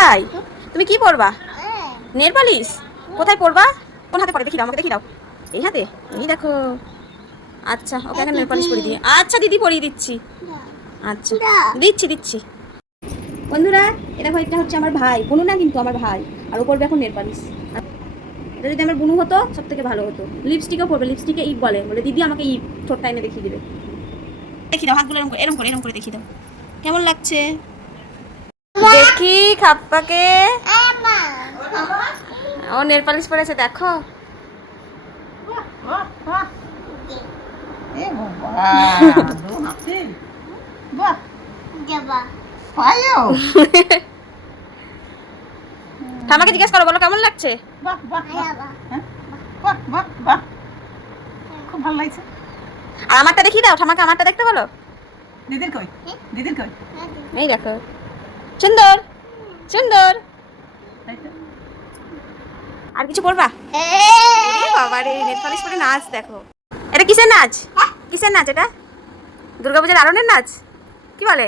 তাই তুমি কি পরবা? Nail polish? কোথায় পরবা? কোন হাতে পরে দেখি দাও, আমাকে দেখি দাও। এই হাতে? এই দেখো। আচ্ছা ওকে এখন নেল পালিশ পরিয়ে দিই। আচ্ছা দিদি পরিয়ে দিচ্ছি। আচ্ছা দিচ্ছি দিচ্ছি। বন্ধুরা এটা দেখো, এটা হচ্ছে আমার ভাই, বুনু না কিন্তু আমার ভাই। আর ও পরবে এখন নেল পালিশ। এটা যদি আমার বুনু হতো সব থেকে ভালো হতো। লিপস্টিকও পরবে, লিপস্টিকে ইপ বলে, বলে দিদি আমাকে ইপ ঠোঁটটা এনে দেখিয়ে দিবে। দেখি দাও হাতগুলো এরকম করে দেখি দাও কেমন লাগছে। দেখি খাপ্পাকে। ও নেল পালিশ পরেছে দেখো। ঠামাকে জিজ্ঞেস করো, বলো কেমন লাগছে। খুব ভালো লাগছে। আর আমারটা দেখিয়ে দাও, ঠামাকে আমারটা দেখতে বলো। দিদির কই? দিদির কই? এই দেখো সুন্দর সুন্দর। আর কিছু পড়বা? বাবা রে নেল পালিশ পরে নাচ দেখো। এটা কিসের নাচ? কিসের নাচ এটা? দুর্গাপূজার আরনের নাচ? কি বলে?